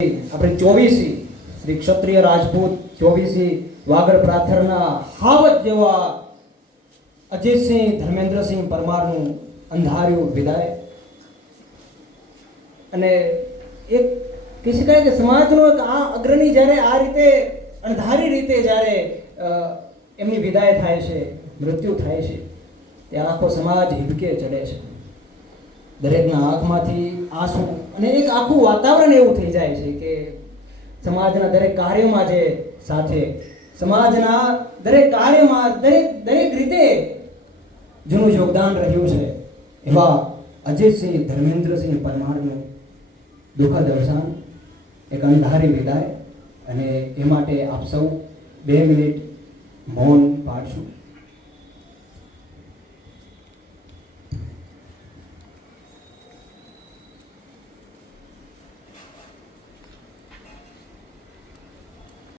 આપણે 24 શ્રી ક્ષત્રિય રાજપૂત 24 વાગડ પ્રાથરના હાવત જેવા અજીતસિંહ ધર્મેન્દ્રસિંહ પરમારનું અંધાર્યું વિદાય અને એક કહી શકાય કે સમાજનો એક આ અગ્રણી જ્યારે આ રીતે અંધારી રીતે જ્યારે એમની વિદાય થાય છે, મૃત્યુ થાય છે, ત્યારે આખો સમાજ હિબકે ચડે છે. દરેકના આંખમાંથી આંસુ અને એક આખું વાતાવરણ એવું થઈ જાય છે કે સમાજના દરેક કાર્યમાં જે સાથે સમાજના દરેક કાર્યમાં દરેક રીતે જેનું યોગદાન રહ્યું છે એવા અજીતસિંહ ધર્મેન્દ્રસિંહ પરમારનું દુઃખદ અવસાન, એક અંધારી વિદાય, અને એ માટે આપ સૌ 2 મિનિટ મૌન પાડશું.